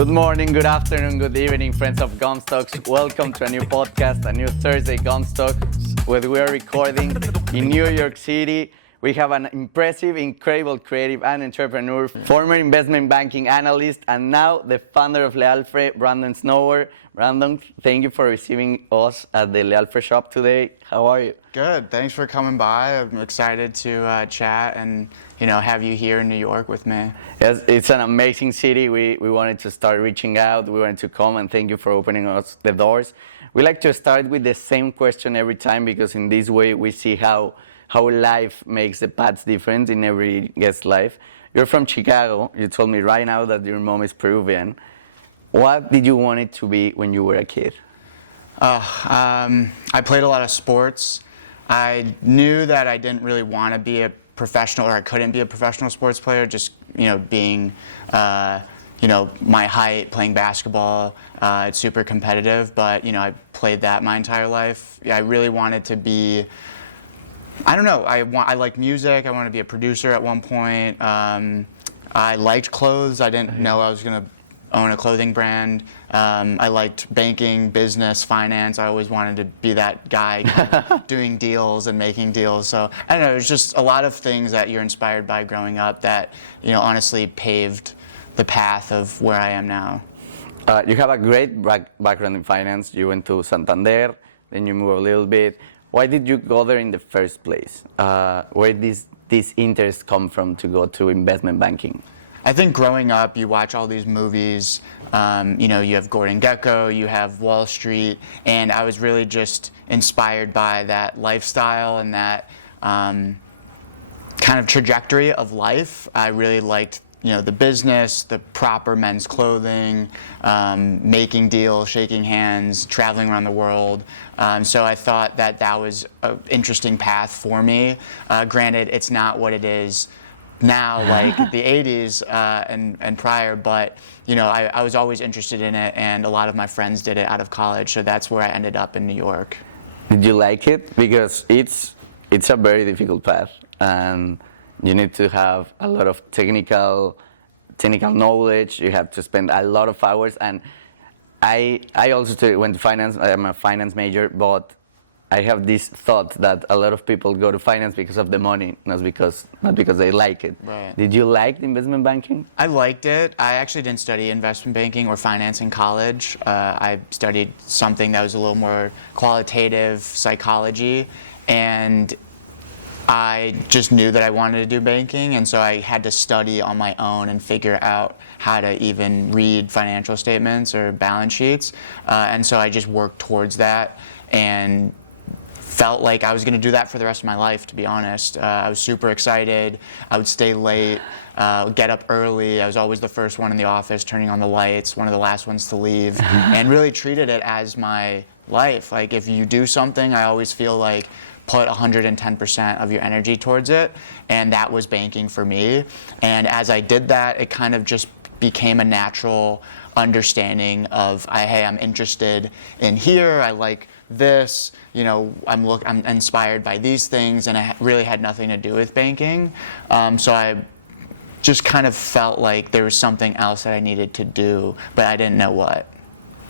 Good morning, good afternoon, good evening, friends of Gomztalkz. Welcome to a new podcast, a new Thursday Gomztalkz, where we are recording in New York City. We have an impressive, incredible creative and entrepreneur, former investment banking analyst, and now the founder of Alfré, Brandon Snower. Brandon, thank you for receiving us at the Alfré shop today. How are you? Good. Thanks for coming by. I'm excited to chat and have you here in New York with me. Yes, it's an amazing city. We wanted to start reaching out. We wanted to come and thank you for opening us the doors. We like to start with the same question every time because in this way we see how life makes the paths different in every guest's life. You're from Chicago. You told me right now that your mom is Peruvian. What did you want it to be when you were a kid? I played a lot of sports. I knew that I didn't really want to be a professional, or I couldn't be a professional sports player, just being my height, playing basketball. It's super competitive, but I played that my entire life. I really wanted to be, I don't know, I like music. I wanted to be a producer at one point. I liked clothes. I didn't know I was going to own a clothing brand. I liked banking, business, finance. I always wanted to be that guy doing deals and making deals. So I don't know, there's just a lot of things that you're inspired by growing up that, honestly paved the path of where I am now. You have a great background in finance. You went to Santander, then you moved a little bit. Why did you go there in the first place? Where did this interest come from to go to investment banking? I think growing up, you watch all these movies, you have Gordon Gekko, you have Wall Street, and I was really just inspired by that lifestyle and that kind of trajectory of life. I really liked the business, the proper men's clothing, making deals, shaking hands, traveling around the world. So I thought that was an interesting path for me. Granted, it's not what it is now, like the 80s and prior, but I was always interested in it, and a lot of my friends did it out of college, so that's where I ended up in New York. Did you like it? Because it's a very difficult path, and you need to have a lot of technical knowledge. You have to spend a lot of hours, and I also went to finance. I'm a finance major, but I have this thought that a lot of people go to finance because of the money, not because they like it. Right. Did you like investment banking? I liked it. I actually didn't study investment banking or finance in college. I studied something that was a little more qualitative, psychology, and I just knew that I wanted to do banking, and so I had to study on my own and figure out how to even read financial statements or balance sheets. And so I just worked towards that and felt like I was going to do that for the rest of my life, to be honest. I was super excited. I would stay late, get up early. I was always the first one in the office, turning on the lights, one of the last ones to leave, and really treated it as my life. Like, if you do something, I always feel like put 110% of your energy towards it, and that was banking for me. And as I did that, it kind of just became a natural understanding of, hey, I'm interested in here, I like this, I'm inspired by these things, and it really had nothing to do with banking. So I just kind of felt like there was something else that I needed to do, but I didn't know what.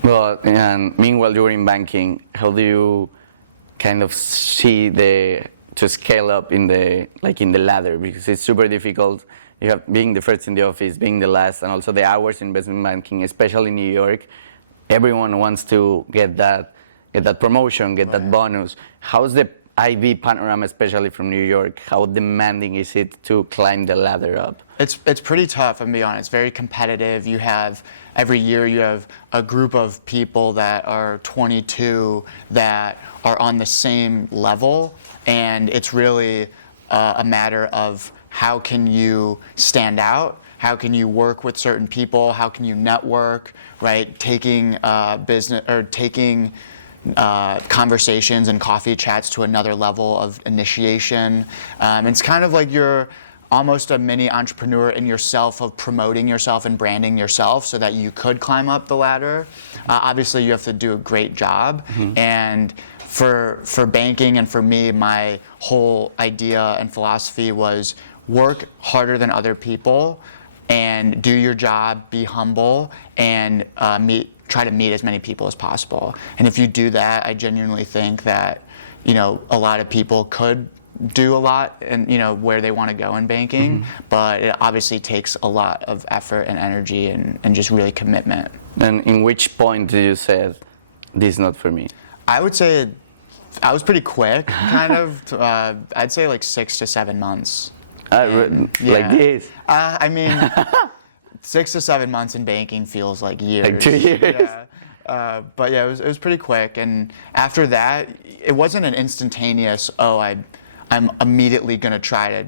Well, and meanwhile you're in banking, how do you kind of see to scale up in the ladder? Because it's super difficult. You have being the first in the office, being the last, and also the hours in investment banking, especially in New York. Everyone wants to get that promotion, get that bonus. How's the IB panorama, especially from New York? How demanding is it to climb the ladder up? It's pretty tough, I'm gonna be honest. It's very competitive. Every year you have a group of people that are 22 that are on the same level, and it's really a matter of how can you stand out, how can you work with certain people, how can you network, right? Taking business or taking conversations and coffee chats to another level of initiation. It's kind of like you're almost a mini entrepreneur in yourself, of promoting yourself and branding yourself so that you could climb up the ladder. Obviously, you have to do a great job. Mm-hmm. And for banking and for me, my whole idea and philosophy was work harder than other people and do your job, be humble, and try to meet as many people as possible. And if you do that, I genuinely think that, a lot of people could do a lot and where they want to go in banking, but it obviously takes a lot of effort and energy and just really commitment. And in which point did you say, this is not for me? I would say I was pretty quick, kind of. I'd say like 6 to 7 months. Like this? I mean, 6 to 7 months in banking feels like years. Like 2 years? Yeah. But yeah, it was pretty quick. And after that, it wasn't an instantaneous, I'm immediately going to try to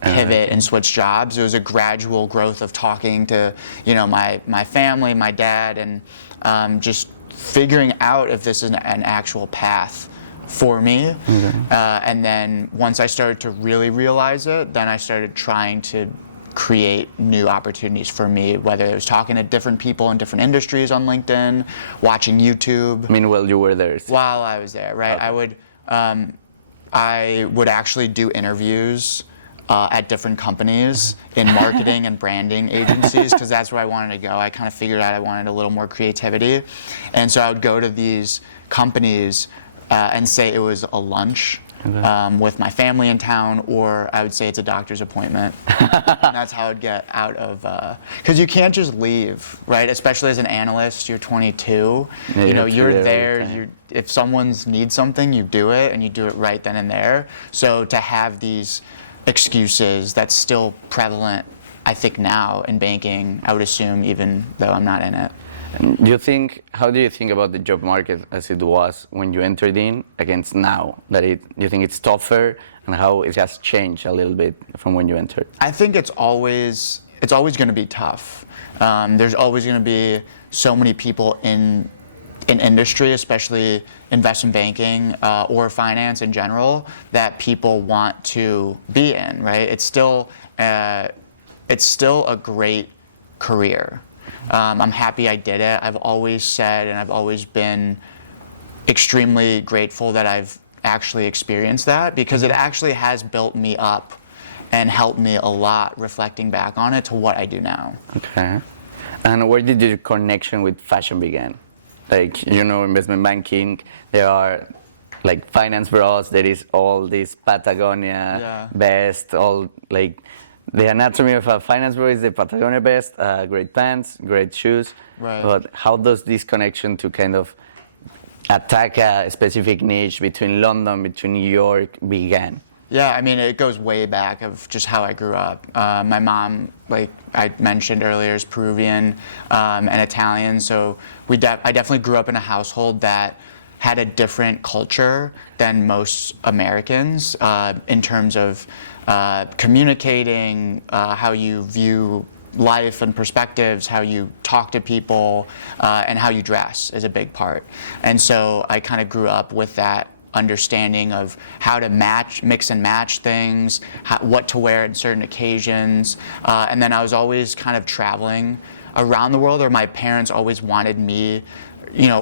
pivot and switch jobs. It was a gradual growth of talking to, my family, my dad, and just figuring out if this is an actual path for me. And then once I started to really realize it, then I started trying to create new opportunities for me, whether it was talking to different people in different industries on LinkedIn, watching YouTube. Meanwhile, you were there. While I was there, right? Okay. I would actually do interviews at different companies in marketing and branding agencies, because that's where I wanted to go. I kind of figured out I wanted a little more creativity. And so I would go to these companies and say it was a lunch with my family in town, or I would say it's a doctor's appointment. And that's how I'd get out of, because you can't just leave, right? Especially as an analyst, you're 22. Yeah, you're there. If someone needs something, you do it, and you do it right then and there. So to have these excuses, that's still prevalent, I think, now in banking, I would assume, even though I'm not in it. How do you think about the job market as it was when you entered in against now? Do you think it's tougher, and how it has changed a little bit from when you entered? I think it's always going to be tough. There's always going to be so many people in industry, especially investment banking or finance in general, that people want to be in, right? It's still a great career. I'm happy I did it. I've always said, and I've always been extremely grateful that I've actually experienced that, because it actually has built me up and helped me a lot, reflecting back on it, to what I do now. Okay. And where did your connection with fashion begin? Like, investment banking, there are like finance bros, there is all this Patagonia vest, all like the anatomy of a finance bro is the Patagonia vest, great pants, great shoes. Right. But how does this connection to kind of attack a specific niche between London, between New York began? Yeah, I mean, it goes way back of just how I grew up. My mom, like I mentioned earlier, is Peruvian and Italian, so I definitely grew up in a household that had a different culture than most Americans in terms of communicating, how you view life and perspectives, how you talk to people, and how you dress is a big part. And so I kind of grew up with that understanding of how to mix and match things, what to wear at certain occasions. And then I was always kind of traveling around the world, or my parents always wanted me,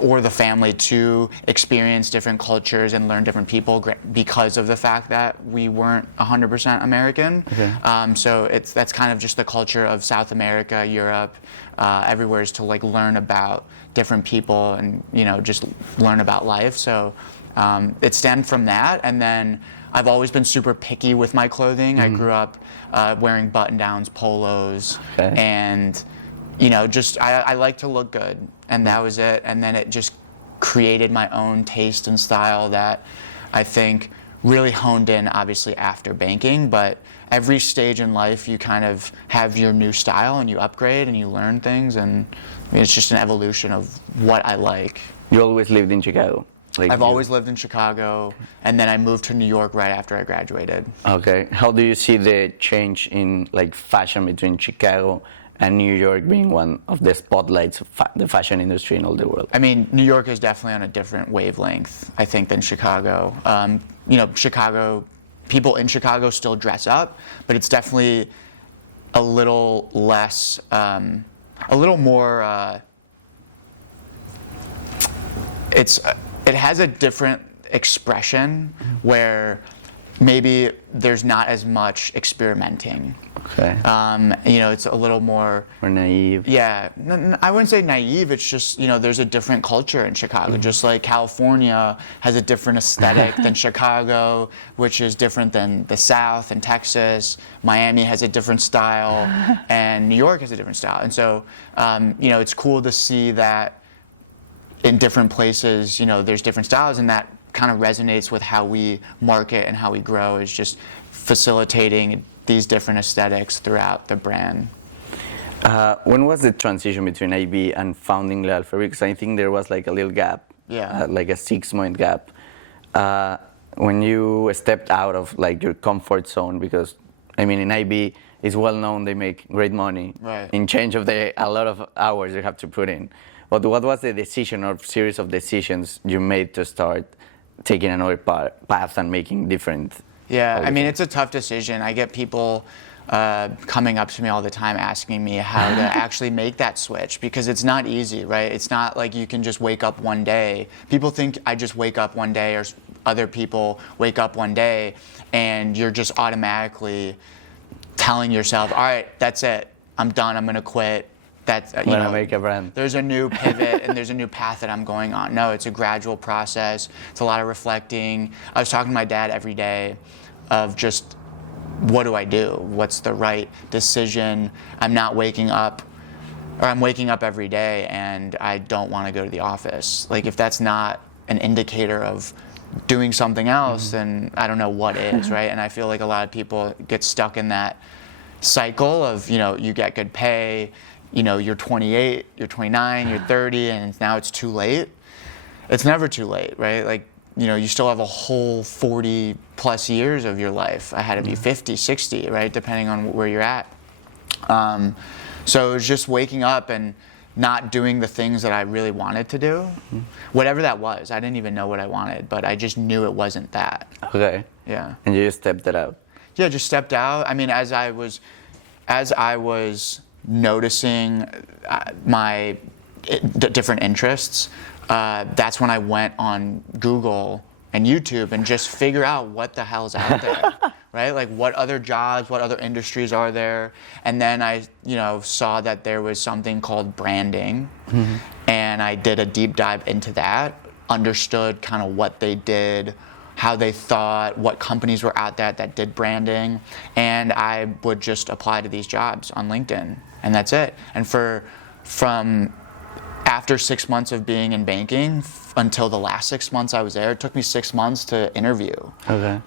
or the family, to experience different cultures and learn different people because of the fact that we weren't 100% American. Okay. So that's kind of just the culture of South America, Europe, everywhere, is to like learn about different people and just learn about life. So it stemmed from that, and then I've always been super picky with my clothing. I grew up wearing button-downs, polos, and I like to look good, and that was it. And then it just created my own taste and style that I think really honed in, obviously, after banking. But every stage in life, you kind of have your new style, and you upgrade, and you learn things, and it's just an evolution of what I like. You always lived in Chicago? I've always lived in Chicago, and then I moved to New York right after I graduated. Okay. How do you see the change in like fashion between Chicago and New York being one of the spotlights of the fashion industry in all the world? I mean, New York is definitely on a different wavelength, I think, than Chicago. People in Chicago still dress up, but it's definitely a little less, a little more, it has a different expression where maybe there's not as much experimenting. Okay. It's a little more naive. Yeah, I wouldn't say naive. It's just, there's a different culture in Chicago. Just like California has a different aesthetic than Chicago, which is different than the South and Texas. Miami has a different style, and New York has a different style. And so, it's cool to see that in different places, there's different styles, and that kind of resonates with how we market and how we grow, is just facilitating these different aesthetics throughout the brand. When was the transition between IB and founding Alfré? Because I think there was like a little gap, like a 6-month gap. When you stepped out of like your comfort zone, because I mean in IB it's well known they make great money in change of a lot of hours you have to put in. But what was the decision or series of decisions you made to start taking another path and making different? Yeah, I mean, it's a tough decision. I get people coming up to me all the time asking me how to actually make that switch, because it's not easy, right? It's not like you can just wake up one day. People think I just wake up one day, or other people wake up one day, and you're just automatically telling yourself, all right, that's it. I'm done. I'm going to quit. That's, make a brand. There's a new pivot and there's a new path that I'm going on. No, it's a gradual process. It's a lot of reflecting. I was talking to my dad every day of just, what do I do? What's the right decision? I'm not waking up, or I'm waking up every day and I don't want to go to the office. Like, if that's not an indicator of doing something else, then I don't know what is, right? And I feel like a lot of people get stuck in that cycle of, you get good pay, you're 28, you're 29, you're 30, and now it's too late. It's never too late, right? Like, you still have a whole 40 plus years of your life ahead of you, 50, 60, right? Depending on where you're at. So it was just waking up and not doing the things that I really wanted to do. Whatever that was. I didn't even know what I wanted, but I just knew it wasn't that. Okay. Yeah. And you just stepped it out. Yeah, just stepped out. I mean, as I was noticing my different interests, that's when I went on Google and YouTube and just figure out what the hell's out there, right? Like, what other jobs, what other industries are there? And then I, saw that there was something called branding, and I did a deep dive into that, understood kind of what they did, how they thought, what companies were out there that did branding, and I would just apply to these jobs on LinkedIn, and that's it. And from after 6 months of being in banking until the last 6 months I was there, it took me 6 months to interview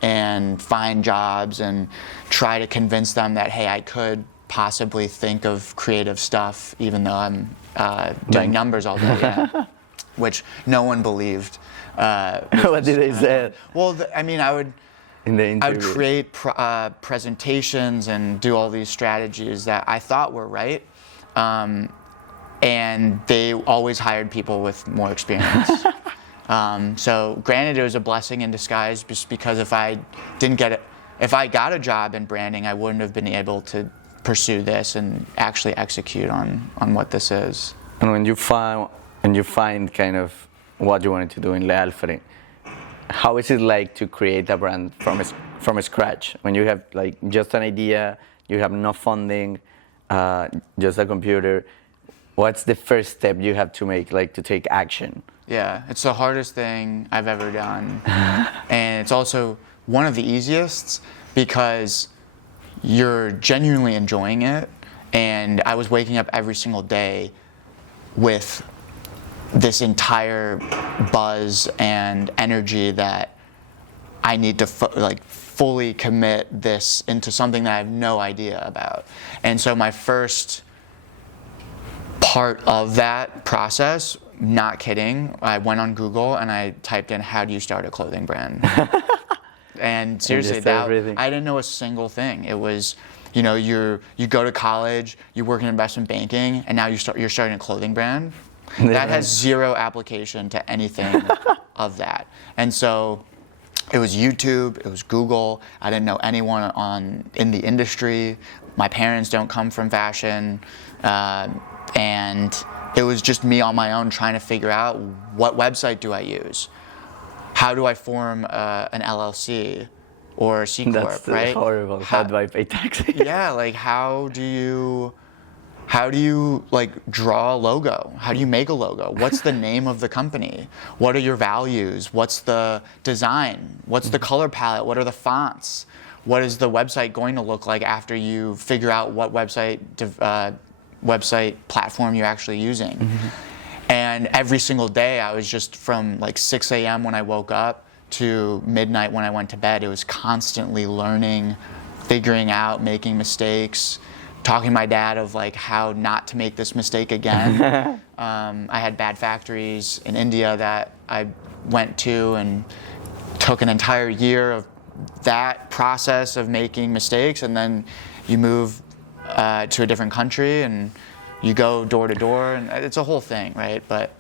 and find jobs and try to convince them that, hey, I could possibly think of creative stuff even though I'm doing numbers all day, which no one believed. What did they say? Well, I mean, I would create presentations and do all these strategies that I thought were right. And they always hired people with more experience. So granted, it was a blessing in disguise, just because if I got a job in branding, I wouldn't have been able to pursue this and actually execute on what this is. And when you find kind of what you wanted to do in Alfré, how is it like to create a brand from scratch? When you have like just an idea, you have no funding, just a computer. What's the first step you have to make, like to take action? Yeah, it's the hardest thing I've ever done. And it's also one of the easiest because you're genuinely enjoying it. And I was waking up every single day with this entire buzz and energy that I need to fully commit this into something that I have no idea about. And so my first part of that process, not kidding, I went on Google and I typed in, how do you start a clothing brand? And seriously, I didn't know a single thing. It was, you go to college, you work in investment banking, and now you're starting a clothing brand. That has zero application to anything of that. And so it was YouTube, it was Google. I didn't know anyone in the industry. My parents don't come from fashion. And it was just me on my own trying to figure out, what website do I use? How do I form an LLC? or C Corp, That's right? horrible. How do I pay taxes? Yeah, like how do you like draw a logo? How do you make a logo? What's the name of the company? What are your values? What's the design? What's the color palette? What are the fonts? What is the website going to look like after you figure out what website platform you're actually using? And every single day I was just from like 6 a.m. when I woke up to midnight when I went to bed, it was constantly learning, figuring out, making mistakes, talking to my dad of like how not to make this mistake again. I had bad factories in India that I went to and took an entire year of that process of making mistakes, and then you move to a different country and you go door to door, and it's a whole thing, right? But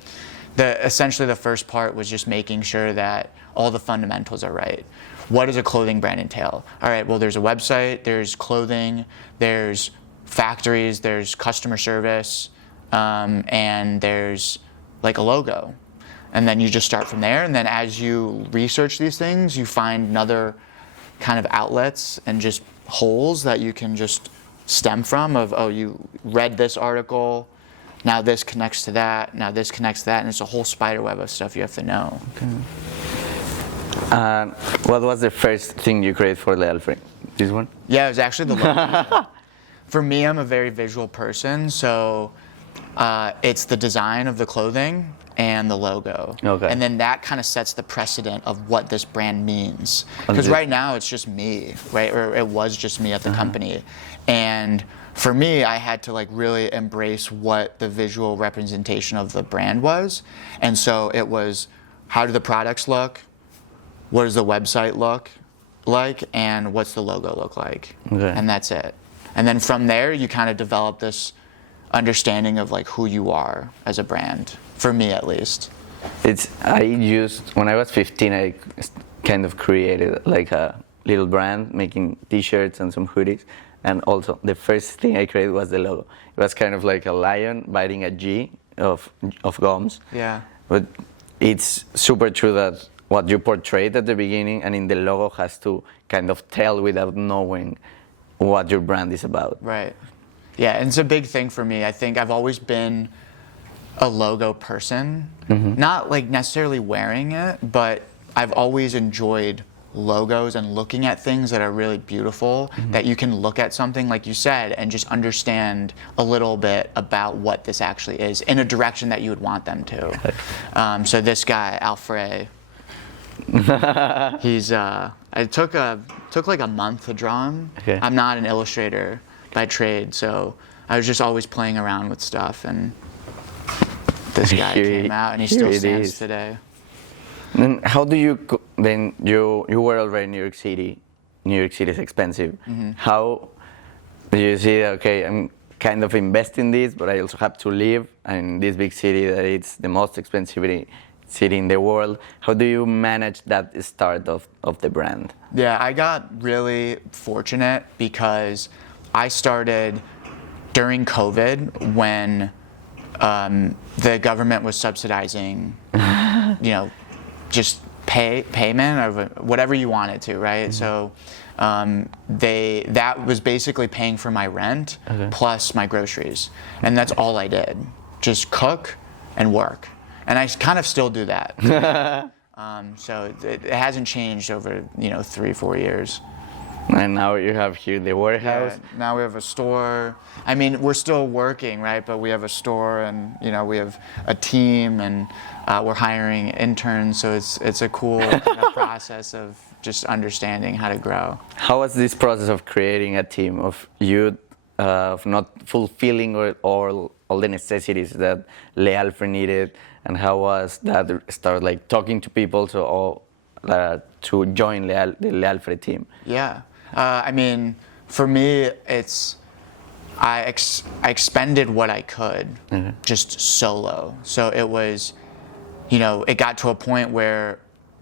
essentially the first part was just making sure that all the fundamentals are right. What does a clothing brand entail? All right, well, there's a website, there's clothing, there's factories, there's customer service, and there's like a logo. And then you just start from there, and then as you research these things, you find another kind of outlets and just holes that you can just stem from of, oh, you read this article, now this connects to that, now this connects to that, and it's a whole spider web of stuff you have to know. Okay. What was the first thing you created for the Alfré? This one? Yeah, it was actually the logo. For me, I'm a very visual person, so it's the design of the clothing and the logo. Okay. And then that kind of sets the precedent of what this brand means. Because right now it's just me, right? Or it was just me at the company. And for me, I had to like really embrace what the visual representation of the brand was. And so it was, how do the products look? What does the website look like? And what's the logo look like? Okay. And that's it. And then from there, you kind of develop this understanding of like who you are as a brand, for me at least. When I was 15, I kind of created like a little brand making t-shirts and some hoodies. And also the first thing I created was the logo. It was kind of like a lion biting a G of gums. Yeah. But it's super true that what you portrayed at the beginning and in the logo has to kind of tell without knowing what your brand is about. Right. Yeah, and it's a big thing for me. I think I've always been a logo person, not like necessarily wearing it, but I've always enjoyed logos and looking at things that are really beautiful, that you can look at something like you said and just understand a little bit about what this actually is in a direction that you would want them to. So this guy, Alfré, he's it took like a month to draw him. Okay. I'm not an illustrator by trade, so I was just always playing around with stuff, and this guy came out, and he still stands today. And how do you then you were already in New York City. New York City is expensive. How do you see, okay, I'm kind of investing in this, but I also have to live in this big city that it's the most expensive city in the world? How do you manage that start of the brand? Yeah, I got really fortunate because I started during COVID when the government was subsidizing, just payment of whatever you wanted to, right? So that was basically paying for my rent plus my groceries, and that's all I did, just cook and work, and I kind of still do that. So it hasn't changed over 3-4 years. And now you have here the warehouse. Yeah, now we have a store. I mean, we're still working, right? But we have a store, and we have a team, and we're hiring interns. So it's a cool kind of process of just understanding how to grow. How was this process of creating a team of you, of not fulfilling all the necessities that Le Alfré needed, and how was that start like talking to people to join the Le Alfré team? Yeah. I mean, for me, I expended what I could just solo. So it was, it got to a point where,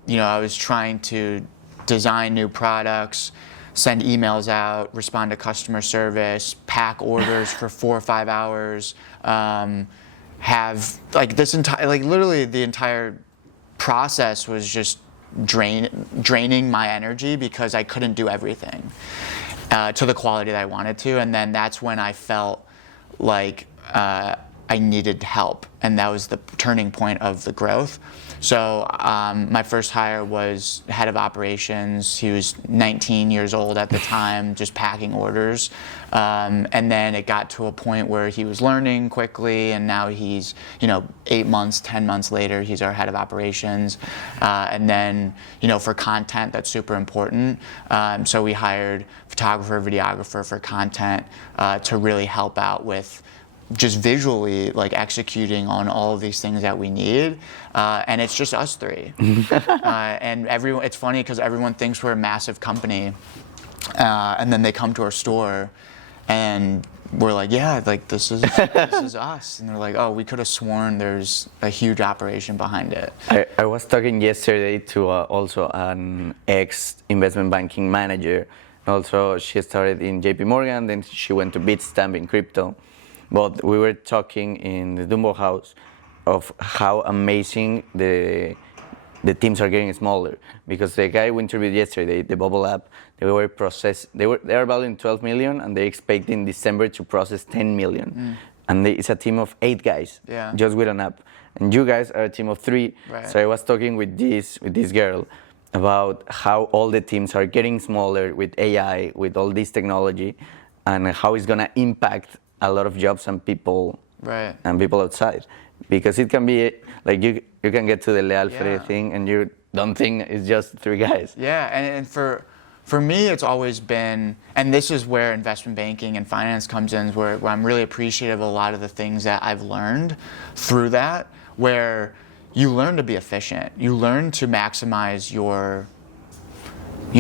I was trying to design new products, send emails out, respond to customer service, pack orders for 4 or 5 hours, have like this entire, like literally the entire process was just draining my energy because I couldn't do everything to the quality that I wanted to. And then that's when I felt like I needed help, and that was the turning point of the growth. So my first hire was head of operations. He was 19 years old at the time, just packing orders. And then it got to a point where he was learning quickly, and now he's, 8 months, 10 months later, he's our head of operations. And then, for content, that's super important. So we hired photographer, videographer for content to really help out with just visually like executing on all of these things that we need, and it's just us three. And everyone, it's funny because everyone thinks we're a massive company, and then they come to our store and we're like, yeah, like this is us, and they're like, oh, we could have sworn there's a huge operation behind it. I was talking yesterday to also an ex-investment banking manager. Also, she started in JP Morgan, then she went to Bitstamp in crypto. But we were talking in the Dumbo house of how amazing the teams are getting smaller, because the guy we interviewed yesterday, the Bubble app, they are valuing 12 million, and they expect in December to process 10 million. And it's a team of 8 guys, just with an app. And you guys are a team of 3. Right. So I was talking with this girl about how all the teams are getting smaller with AI, with all this technology, and how it's gonna impact a lot of jobs and people, and people outside, because it can be like you can get to the Alfré thing and you don't think it's just 3 guys. Yeah, and for me, it's always been, and this is where investment banking and finance comes in, where I'm really appreciative of a lot of the things that I've learned through that, where you learn to be efficient, you learn to maximize your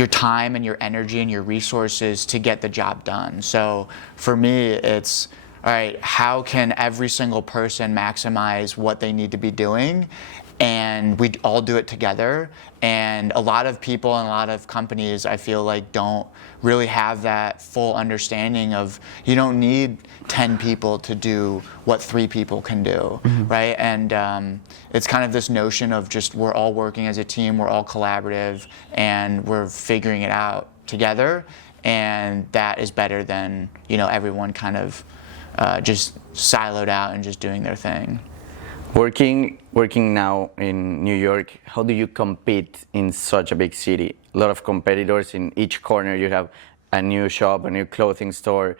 time and your energy and your resources to get the job done. So for me, it's, all right, how can every single person maximize what they need to be doing? And we all do it together. And a lot of people and a lot of companies, I feel like, don't really have that full understanding of, you don't need 10 people to do what 3 people can do, right? And it's kind of this notion of just we're all working as a team, we're all collaborative, and we're figuring it out together. And that is better than, everyone kind of just siloed out and just doing their thing. Working now in New York, how do you compete in such a big city? A lot of competitors in each corner. You have a new shop, a new clothing store,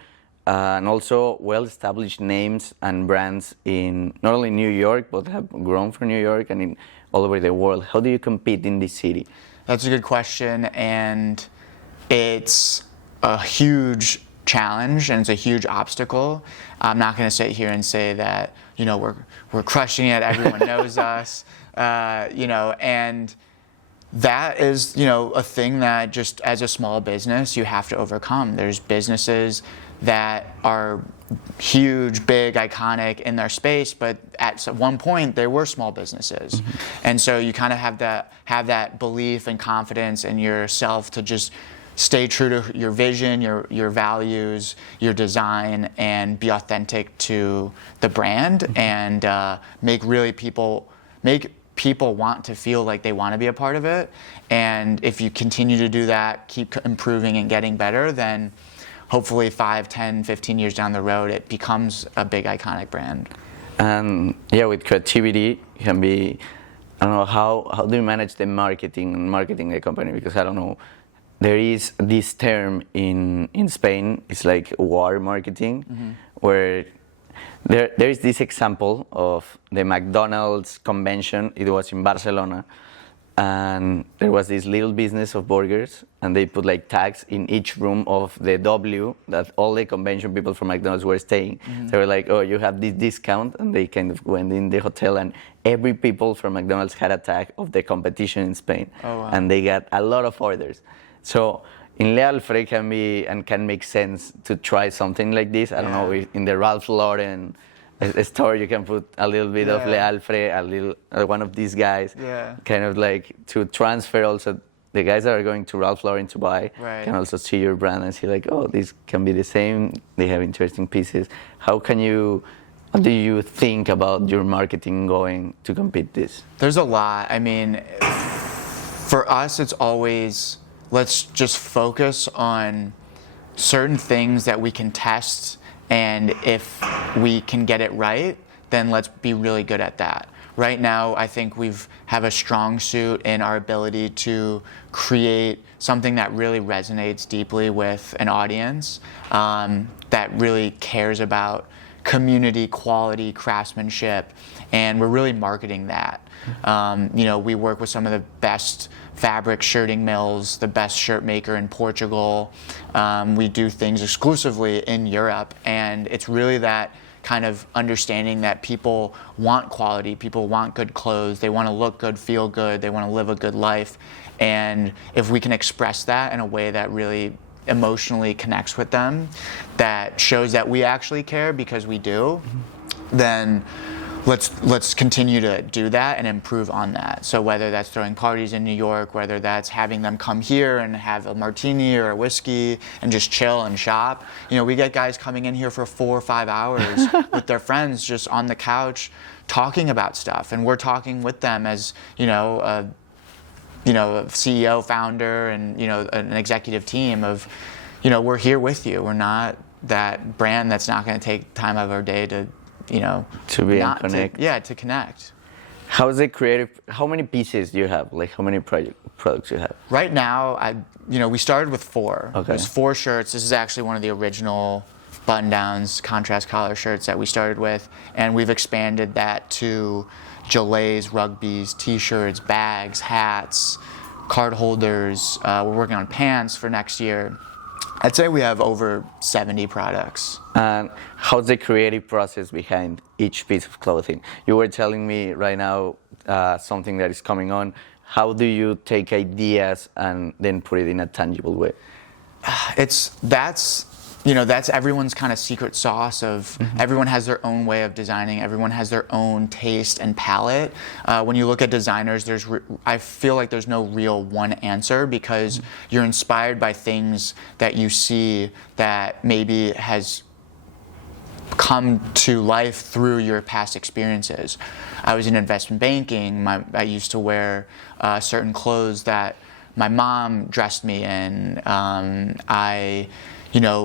and also well-established names and brands in not only New York, but have grown from New York and in all over the world. How do you compete in this city? That's a good question, and it's a huge challenge and it's a huge obstacle. I'm not going to sit here and say that we're crushing it, everyone knows us, and that is a thing that just as a small business you have to overcome. There's businesses that are huge, big, iconic in their space, but at one point they were small businesses. And so you kind of have that belief and confidence in yourself to just stay true to your vision, your values, your design, and be authentic to the brand, and make people want to feel like they want to be a part of it. And if you continue to do that, keep improving and getting better, then hopefully 5, 10, 15 years down the road, it becomes a big iconic brand. And with creativity, it can be, I don't know, how do you manage the marketing the company? Because I don't know, there is this term in Spain, it's like war marketing, where there is this example of the McDonald's convention. It was in Barcelona, and there was this little business of burgers, and they put like tags in each room of the W that all the convention people from McDonald's were staying. They were like, oh, you have this discount, and they kind of went in the hotel, and every people from McDonald's had a tag of the competition in Spain. Oh, wow. And they got a lot of orders. So in Alfré can make sense to try something like this. I don't know, in the Ralph Lauren store you can put a little bit of Alfré, a little one of these guys, kind of like to transfer also. The guys that are going to Ralph Lauren to buy can also see your brand and see like, oh, these can be the same. They have interesting pieces. What do you think about your marketing going to compete this? There's a lot. I mean, For us, it's always, let's just focus on certain things that we can test, and if we can get it right, then let's be really good at that. Right now, I think have a strong suit in our ability to create something that really resonates deeply with an audience, that really cares about community, quality, craftsmanship, and we're really marketing that. We work with some of the best fabric shirting mills, the best shirt maker in Portugal. We do things exclusively in Europe, and it's really that kind of understanding that people want quality, people want good clothes, they want to look good, feel good, they want to live a good life. And if we can express that in a way that really emotionally connects with them, that shows that we actually care, because we do, then let's continue to do that and improve on that. So whether that's throwing parties in New York, whether that's having them come here and have a martini or a whiskey and just chill and shop. We get guys coming in here for 4 or 5 hours with their friends just on the couch talking about stuff, and we're talking with them as a CEO, founder, and an executive team of, we're here with you. We're not that brand that's not going to take time out of our day to be and connect. To connect. How is it creative? How many pieces do you have? Like how many products you have? Right now, we started with 4. Okay. There's 4 shirts. This is actually one of the original button-downs, contrast collar shirts that we started with, and we've expanded that to gilets, rugbies, t-shirts, bags, hats, card holders. We're working on pants for next year. I'd say we have over 70 products. And how's the creative process behind each piece of clothing? You were telling me right now something that is coming on. How do you take ideas and then put it in a tangible way? That's everyone's kind of secret sauce of everyone has their own way of designing. Everyone has their own taste and palette. When you look at designers, I feel like there's no real one answer, because you're inspired by things that you see that maybe has come to life through your past experiences. I was in investment banking. I used to wear certain clothes that my mom dressed me in. I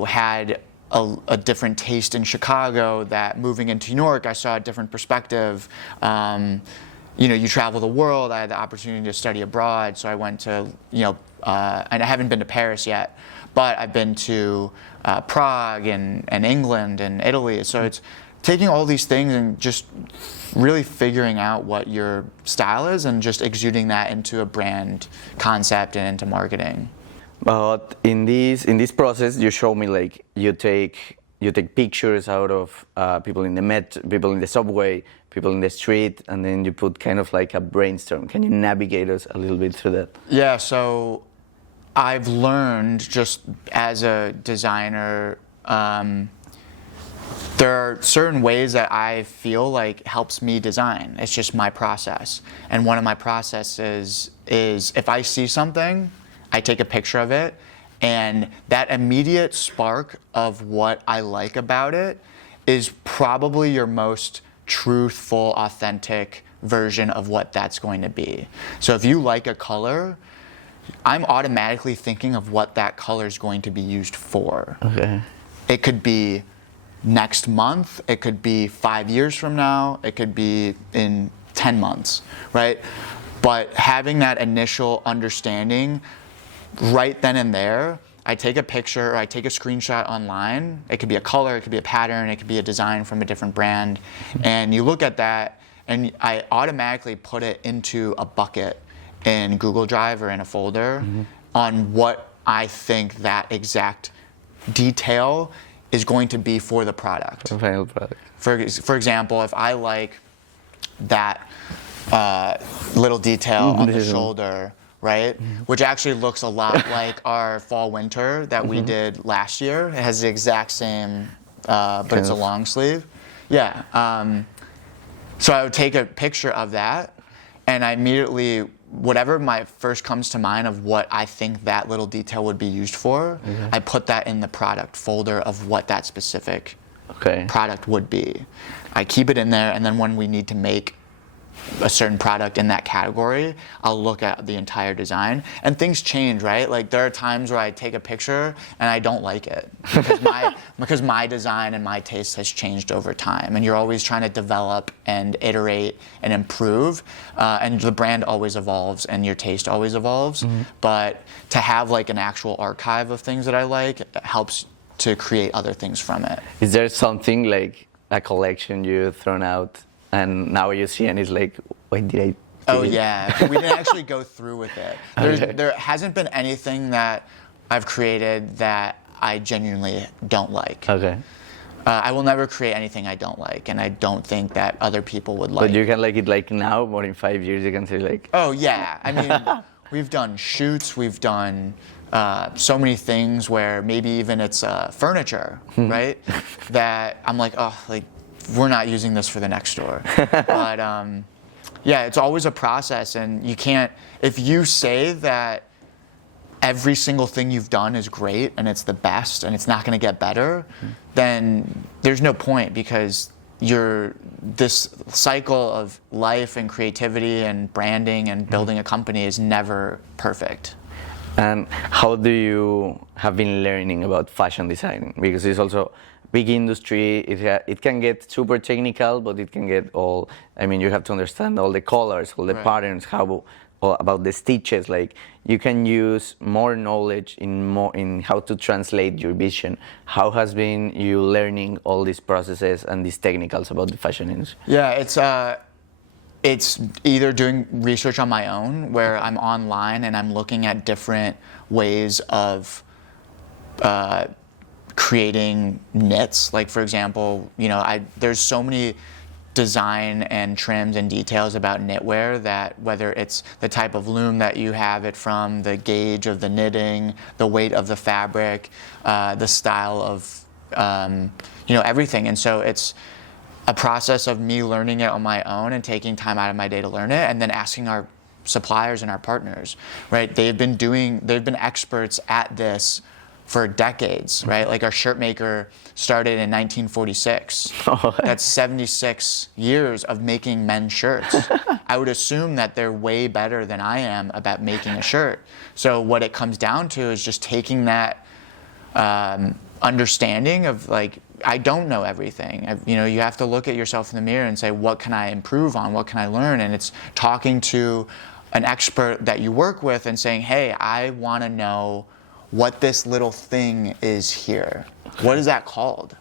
had a different taste in Chicago, that moving into New York, I saw a different perspective. You travel the world. I had the opportunity to study abroad, so I went to, and I haven't been to Paris yet, but I've been to Prague and England and Italy. So it's taking all these things and just really figuring out what your style is and just exuding that into a brand concept and into marketing. But in this process, you show me like you take pictures out of people in the people in the subway, people in the street, and then you put kind of like a brainstorm. Can you navigate us a little bit through that? Yeah. So I've learned just as a designer, there are certain ways that I feel like helps me design. It's just my process, and one of my processes is if I see something, I take a picture of it, and that immediate spark of what I like about it is probably your most truthful, authentic version of what that's going to be. So if you like a color, I'm automatically thinking of what that color is going to be used for. Okay. It could be next month, it could be 5 years from now, it could be in 10 months, right? But having that initial understanding right then and there, I take a picture or I take a screenshot online. It could be a color, it could be a pattern, it could be a design from a different brand. And you look at that and I automatically put it into a bucket in Google Drive or in a folder on what I think that exact detail is going to be for the product. The final product. For example, if I like that little detail on the shoulder, right? Which actually looks a lot like our fall-winter that we did last year. It has the exact same, but it's a long sleeve. Yeah. So I would take a picture of that, and I immediately, whatever my first comes to mind of what I think that little detail would be used for, I put that in the product folder of what that specific product would be. I keep it in there, and then when we need to make a certain product in that category, I'll look at the entire design, and things change, right? Like there are times where I take a picture and I don't like it because my design and my taste has changed over time, and you're always trying to develop and iterate and improve, and the brand always evolves and your taste always evolves. But to have like an actual archive of things that I like helps to create other things from it. Is there something like a collection you've thrown out and now you see and it's like, why did I do Oh it? yeah, but we didn't actually go through with it. Okay. There hasn't been anything that I've created that I genuinely don't like. Okay. I will never create anything I don't like, and I don't think that other people would like. But you can like it like now, or in 5 years you can say like, Oh yeah, I mean, we've done shoots, we've done so many things where maybe even it's furniture, right? That I'm like, oh, like we're not using this for the next store. But yeah, it's always a process, and you can't. If you say that every single thing you've done is great and it's the best and it's not going to get better, then there's no point, because this cycle of life and creativity and branding and building a company is never perfect. and how do you have been learning about fashion design? Because it's also big industry. It can get super technical, but it can get all. I mean, you have to understand all the colors, all the Right. patterns, all about the stitches. Like you can use more knowledge in how to translate your vision. How has been you learning all these processes and these technicals about the fashion industry? Yeah, it's either doing research on my own, where I'm online and I'm looking at different ways of creating knits. Like for example, there's so many design and trims and details about knitwear, that whether it's the type of loom that you have it from, the gauge of the knitting, the weight of the fabric, the style of everything. And so it's a process of me learning it on my own and taking time out of my day to learn it, and then asking our suppliers and our partners, right? They've been experts at this for decades, right? Like our shirt maker started in 1946. That's 76 years of making men's shirts. I would assume that they're way better than I am about making a shirt. So what it comes down to is just taking that understanding of like, I don't know everything. You have to look at yourself in the mirror and say, what can I improve on? What can I learn? And it's talking to an expert that you work with and saying, hey, I want to know what this little thing is here. What is that called?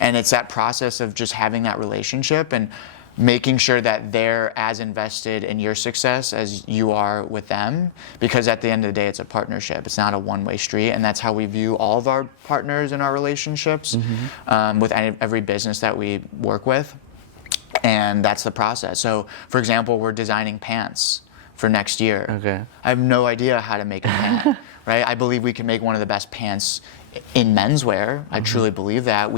And it's that process of just having that relationship and making sure that they're as invested in your success as you are with them, because at the end of the day, it's a partnership. It's not a one-way street, and that's how we view all of our partners in our relationships, with every business that we work with, and that's the process. So, for example, we're designing pants for next year. Okay. I have no idea how to make a pant, right? I believe we can make one of the best pants in menswear. I truly believe that.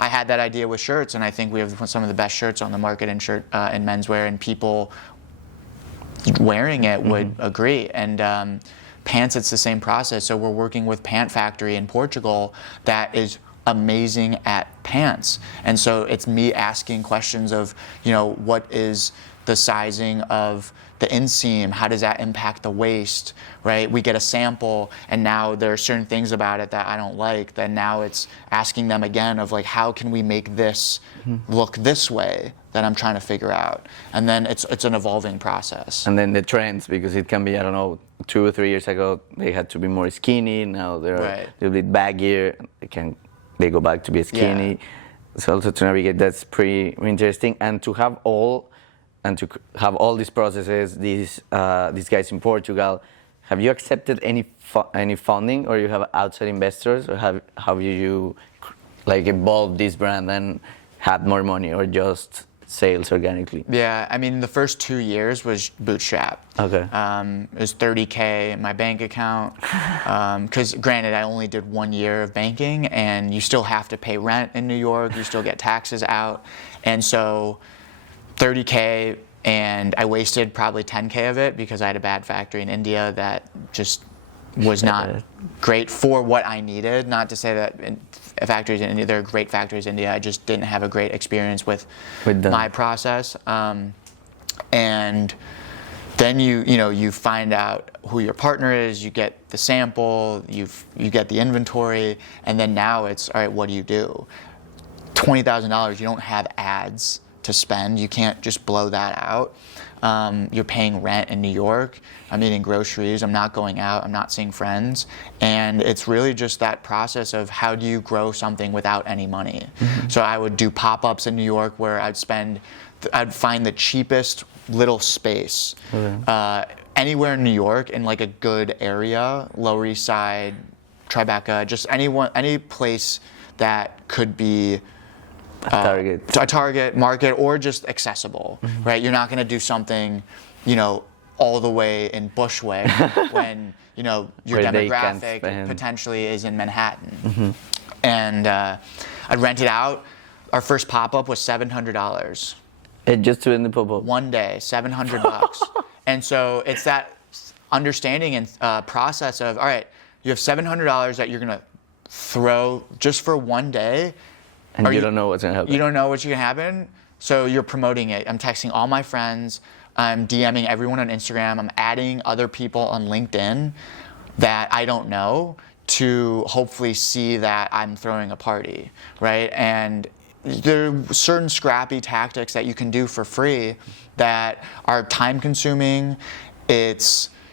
I had that idea with shirts, and I think we have some of the best shirts on the market in menswear, and people wearing it would agree. And pants, it's the same process. So we're working with Pant Factory in Portugal that is amazing at pants. And so it's me asking questions of, what is the sizing of the inseam, how does that impact the waist, right? We get a sample, and now there are certain things about it that I don't like, then now it's asking them again of like, how can we make this look this way, that I'm trying to figure out. And then it's an evolving process. And then the trends, because it can be, I don't know, 2 or 3 years ago, they had to be more skinny. Now they're Right. a little bit baggier. They go back to be skinny. Yeah. So also to navigate, that's pretty interesting. And to have all these processes, these guys in Portugal, have you accepted any funding, or you have outside investors, or have you like evolved this brand and had more money, or just sales organically? Yeah, I mean, the first 2 years was bootstrap. Okay. It was $30K in my bank account. Because granted, I only did 1 year of banking, and you still have to pay rent in New York. You still get taxes out. And so $30K, and I wasted probably $10K of it because I had a bad factory in India that just was not great for what I needed. Not to say that factories in India, they're great factories in India. I just didn't have a great experience with them. my process. and then you find out who your partner is, you get the sample, you get the inventory, and then now it's, all right, what do you do? $20,000, you don't have ads to spend. You can't just blow that out. You're paying rent in New York. I'm eating groceries. I'm not going out. I'm not seeing friends. And it's really just that process of how do you grow something without any money. So I would do pop-ups in New York where I'd find the cheapest little space anywhere in New York in like a good area, Lower East Side, Tribeca, just any place that could be a target market or just accessible, right? You're not going to do something, all the way in Bushwick when your where demographic potentially is in Manhattan. And I rented out. Our first pop-up was $700. Just doing the pop-up. One day, $700. And so it's that understanding and process of, all right, you have $700 that you're going to throw just for one day. And you don't know what's going to happen. You don't know what's going to happen, so you're promoting it. I'm texting all my friends. I'm DMing everyone on Instagram. I'm adding other people on LinkedIn that I don't know to hopefully see that I'm throwing a party, right? And there are certain scrappy tactics that you can do for free that are time consuming.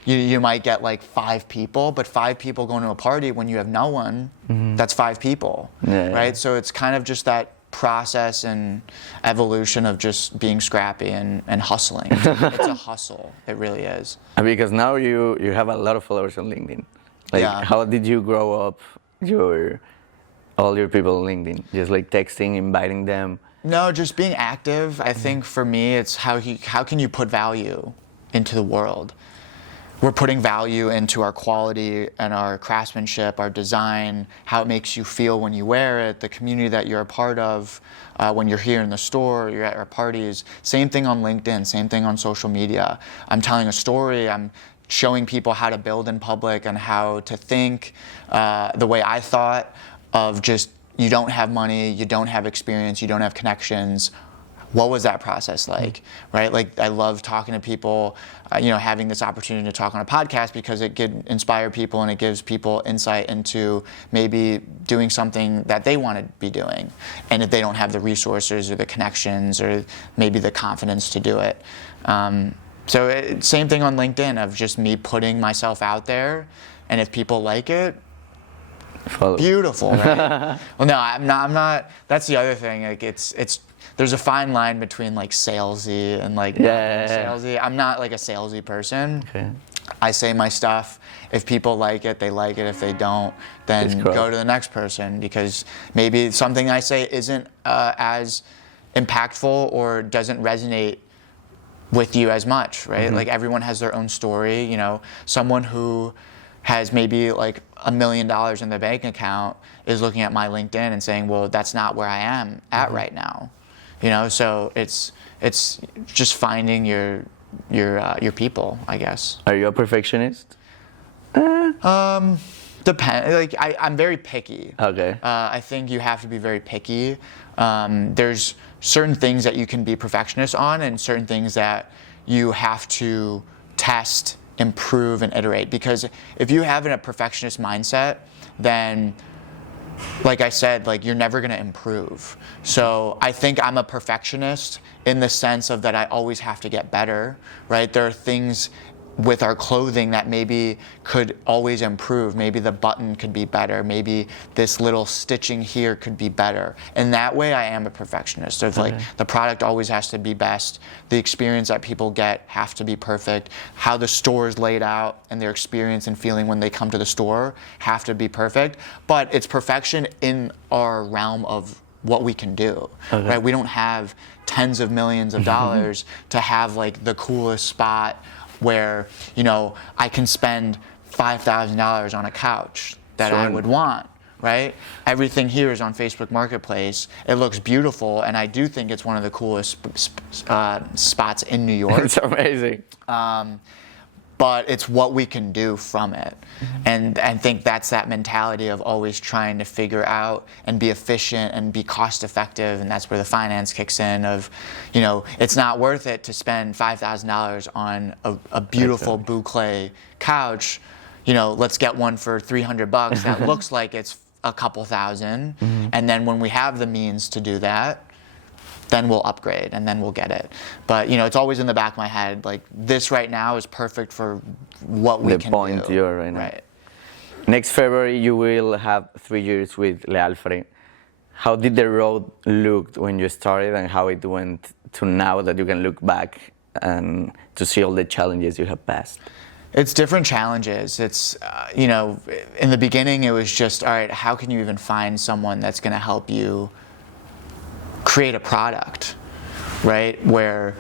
You might get like 5 people, but 5 people going to a party when you have no one, that's 5 people, right? So it's kind of just that process and evolution of just being scrappy and hustling. It's a hustle, it really is. Because now you have a lot of followers on LinkedIn. How did you grow up all your people on LinkedIn? Just like texting, inviting them? No, just being active. I think for me, it's how can you put value into the world? We're putting value into our quality and our craftsmanship, our design, how it makes you feel when you wear it, the community that you're a part of, when you're here in the store, you're at our parties. Same thing on LinkedIn, same thing on social media. I'm telling a story, I'm showing people how to build in public and how to think the way I thought of just, you don't have money, you don't have experience, you don't have connections. What was that process like, right? Like, I love talking to people, having this opportunity to talk on a podcast because it could inspire people and it gives people insight into maybe doing something that they want to be doing. And if they don't have the resources or the connections or maybe the confidence to do it. Same thing on LinkedIn of just me putting myself out there. And if people like it, follow. Beautiful, right? Well, no, I'm not. That's the other thing. Like, there's a fine line between like salesy and like salesy. I'm not like a salesy person. Okay. I say my stuff. If people like it, they like it. If they don't, then go to the next person because maybe something I say isn't as impactful or doesn't resonate with you as much, right? Like, everyone has their own story. Someone who has maybe like $1 million in their bank account is looking at my LinkedIn and saying, well, that's not where I am at right now. So it's just finding your people, I guess. Are you a perfectionist? Depend. Like, I'm very picky. Okay. I think you have to be very picky. There's certain things that you can be perfectionist on, and certain things that you have to test, improve, and iterate. Because if you have a perfectionist mindset, then, like I said, like, you're never going to improve. So I think I'm a perfectionist in the sense of that I always have to get better, right? There are things with our clothing that maybe could always improve. Maybe the button could be better. Maybe this little stitching here could be better. And that way I am a perfectionist. Of like, the product always has to be best. The experience that people get have to be perfect. How the store is laid out and their experience and feeling when they come to the store have to be perfect. But it's perfection in our realm of what we can do, right? We don't have tens of millions of dollars to have like the coolest spot where, I can spend $5,000 on a couch that I would want, right? Everything here is on Facebook Marketplace. It looks beautiful, and I do think it's one of the coolest spots in New York. It's amazing. but it's what we can do from it. And I think that's that mentality of always trying to figure out and be efficient and be cost effective, and that's where the finance kicks in of, it's not worth it to spend $5,000 on a beautiful boucle couch. Let's get one for $300 that looks like it's a couple thousand, and then when we have the means to do that, then we'll upgrade and then we'll get it. But it's always in the back of my head, like, this right now is perfect for what we can do. The point you're right now. Right. Next February you will have 3 years with Alfré. How did the road look when you started, and how it went to now that you can look back and to see all the challenges you have passed? It's different challenges. It's, in the beginning it was just, all right, how can you even find someone that's going to help you create a product, right? Where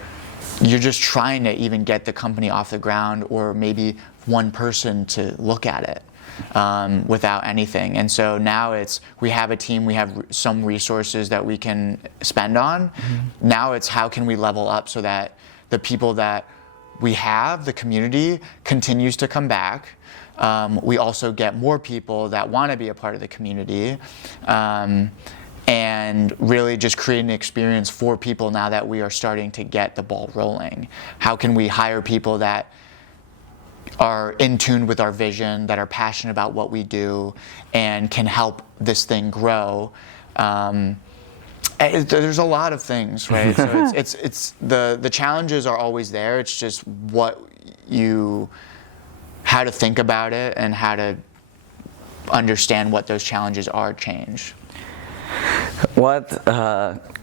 you're just trying to even get the company off the ground, or maybe one person to look at it without anything. And so now we have a team, we have some resources that we can spend on. Now it's how can we level up so that the people that we have, the community, continues to come back. We also get more people that want to be a part of the community. And really just create an experience for people now that we are starting to get the ball rolling. How can we hire people that are in tune with our vision, that are passionate about what we do, and can help this thing grow? There's a lot of things, right? So it's the challenges are always there. It's just how to think about it and how to understand what those challenges are change.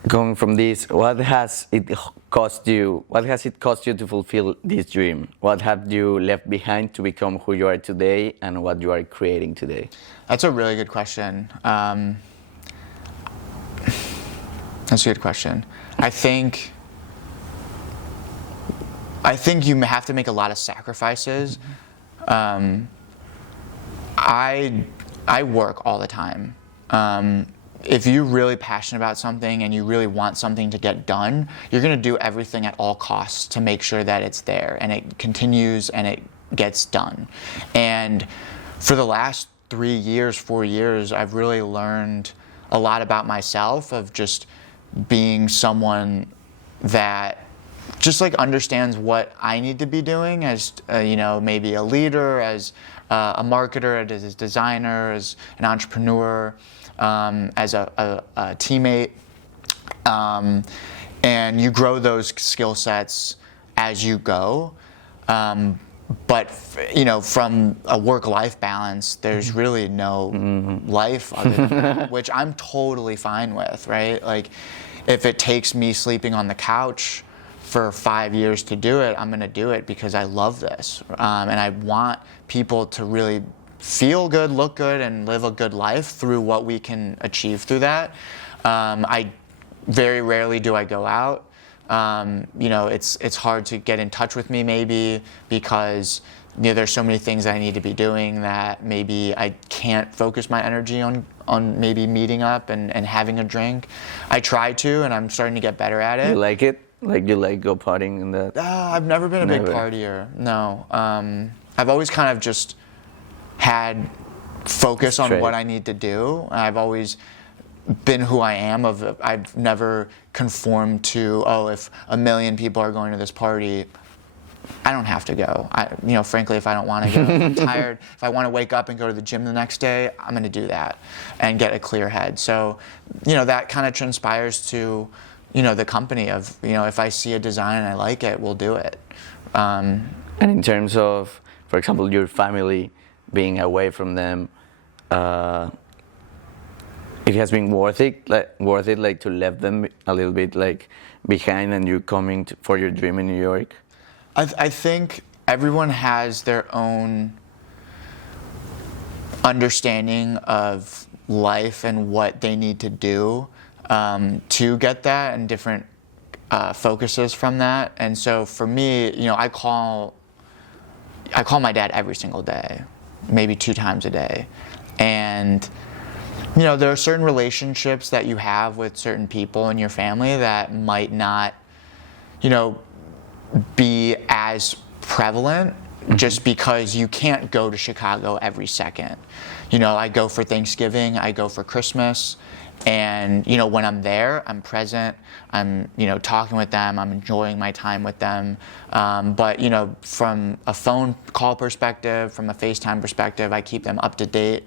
Going from this, what has it cost you to fulfill this dream? What have you left behind to become who you are today, and what you are creating today? That's a really good question. That's a good question. I think you have to make a lot of sacrifices. I work all the time. If you're really passionate about something and you really want something to get done, you're going to do everything at all costs to make sure that it's there and it continues and it gets done. And for the last 3 years, 4 years, I've really learned a lot about myself, of just being someone that just like understands what I need to be doing as maybe a leader, as a marketer, as a designer, as an entrepreneur, as a teammate, and you grow those skill sets as you go. But from a work-life balance, there's really no life other than that, which I'm totally fine with, right? Like, if it takes me sleeping on the couch for 5 years to do it, I'm gonna do it because I love this, and I want people to really feel good, look good, and live a good life through what we can achieve through that. I very rarely do I go out. It's hard to get in touch with me maybe because there's so many things that I need to be doing that maybe I can't focus my energy on maybe meeting up and having a drink. I try to, and I'm starting to get better at it. You like it? Like, you like go partying and that? I've never been a big partier, no. I've always kind of just had focus on what I need to do. I've always been who I am. I've never conformed to, if 1 million people are going to this party, I don't have to go. Frankly, if I don't want to go, if I'm tired, if I want to wake up and go to the gym the next day, I'm going to do that and get a clear head. So, that kind of transpires to, the company of, if I see a design and I like it, we'll do it. And in terms of, for example, your family, being away from them, it has been worth it, like to leave them a little bit like behind, and you coming for your dream in New York? I think everyone has their own understanding of life and what they need to do to get that, and different focuses from that. And so for me, I call my dad every single day, maybe 2 times a day. And there are certain relationships that you have with certain people in your family that might not, be as prevalent just because you can't go to Chicago every second. You know, I go for Thanksgiving, I go for Christmas, and you know, when I'm there, I'm present, I'm, you know, talking with them, I'm enjoying my time with them. But you know, from a phone call perspective, from a FaceTime perspective, I keep them up to date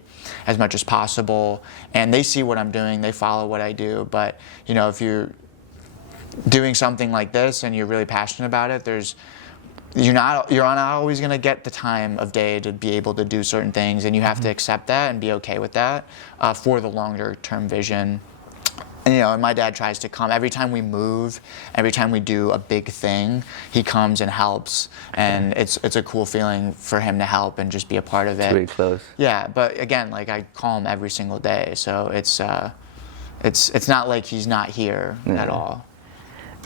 as much as possible, and they see what I'm doing, they follow what I do. But you know, if you're doing something like this and you're really passionate about it, you're not always going to get the time of day to be able to do certain things, and you have to accept that and be okay with that for the longer term vision. And, you know, and my dad tries to come every time we move, every time we do a big thing, he comes and helps, and it's a cool feeling for him to help and just be a part of it. It's really close. Yeah, but again, like I call him every single day, so it's not like he's not here at all.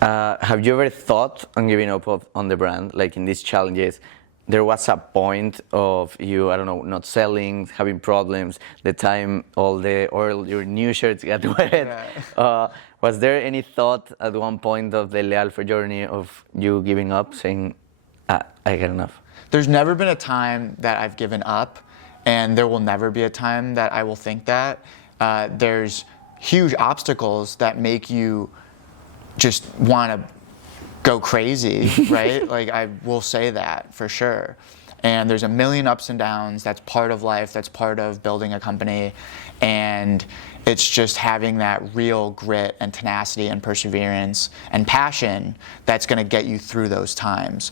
Have you ever thought on giving up on the brand, like in these challenges? There was a point of you, I don't know, not selling, having problems, the time all your new shirts got wet. Yeah. Was there any thought at one point of the Alfré journey of you giving up, saying, I got enough? There's never been a time that I've given up, and there will never be a time that I will think that. There's huge obstacles that make you just want to go crazy, right? Like, I will say that for sure. And there's a million ups and downs. That's part of life. That's part of building a company. And it's just having that real grit and tenacity and perseverance and passion that's going to get you through those times.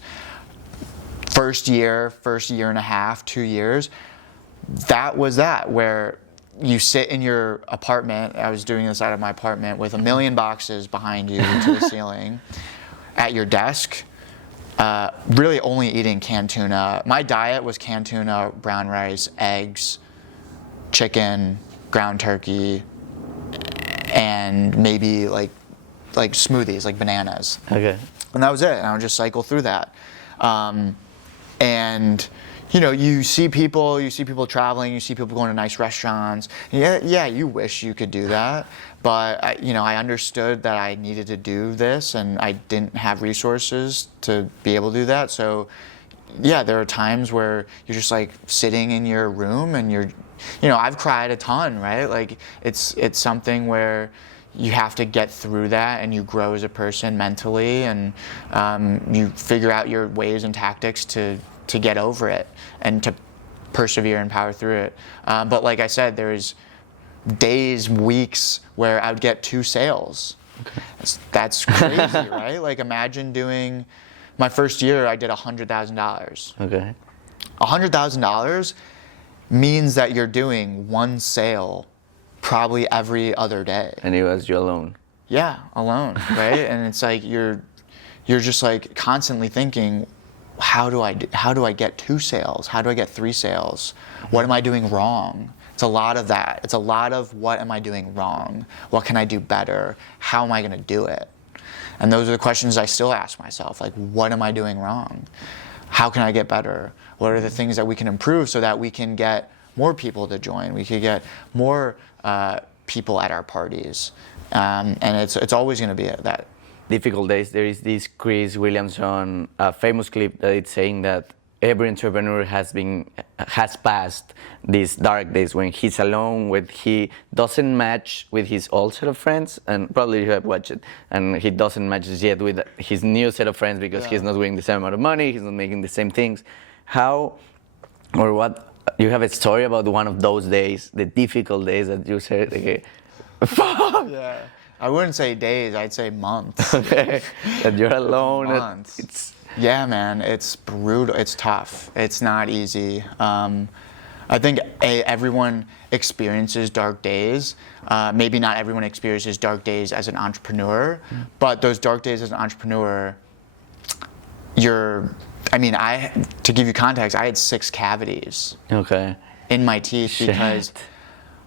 First year and a half, 2 years, that was that, where you sit in your apartment. I was doing this out of my apartment with a million boxes behind you to the ceiling, at your desk, really only eating canned tuna. My diet was canned tuna, brown rice, eggs, chicken, ground turkey, and maybe like smoothies, like bananas. Okay. And that was it. And I would just cycle through that. And you know, you see people traveling, you see people going to nice restaurants. Yeah, you wish you could do that, but I understood that I needed to do this, and I didn't have resources to be able to do that. So, yeah, there are times where you're just like sitting in your room, and I've cried a ton, right? Like it's something where you have to get through that, and you grow as a person mentally, and you figure out your ways and tactics to get over it and to persevere and power through it. But like I said, there's days, weeks where I would get 2 sales. Okay. That's crazy, right? Like, imagine doing, my first year I did $100,000. Okay. $100,000 means that you're doing 1 sale probably every other day. And it was you alone. Yeah, alone, right? And it's like you're just like constantly thinking, how do I get 2 sales? How do I get 3 sales? What am I doing wrong? It's a lot of that. It's a lot of what am I doing wrong? What can I do better? How am I going to do it? And those are the questions I still ask myself. Like, what am I doing wrong? How can I get better? What are the things that we can improve so that we can get more people to join? We could get more people at our parties. And it's always going to be that. Difficult days. There is this Chris Williamson famous clip that it's saying that every entrepreneur has passed these dark days when he's alone, when he doesn't match with his old set of friends, and probably you have watched it, and he doesn't match yet with his new set of friends because he's not winning the same amount of money, he's not making the same things. How or what? You have a story about one of those days, the difficult days that you said, okay, yeah. I wouldn't say days, I'd say months. Okay. That you're alone. Months. Yeah, man, it's brutal. It's tough. It's not easy. I think everyone experiences dark days. Maybe not everyone experiences dark days as an entrepreneur, but those dark days as an entrepreneur, to give you context, I had 6 cavities. Okay. In my teeth because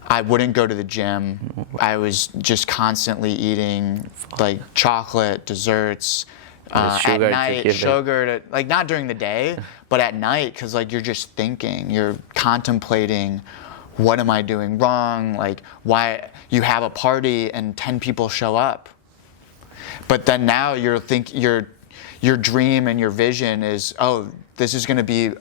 I wouldn't go to the gym. I was just constantly eating like chocolate, desserts, at night, sugar, like not during the day, but at night, because like you're just thinking, you're contemplating, what am I doing wrong? Like, why you have a party and 10 people show up, but then now your dream and your vision is, oh, this is going to be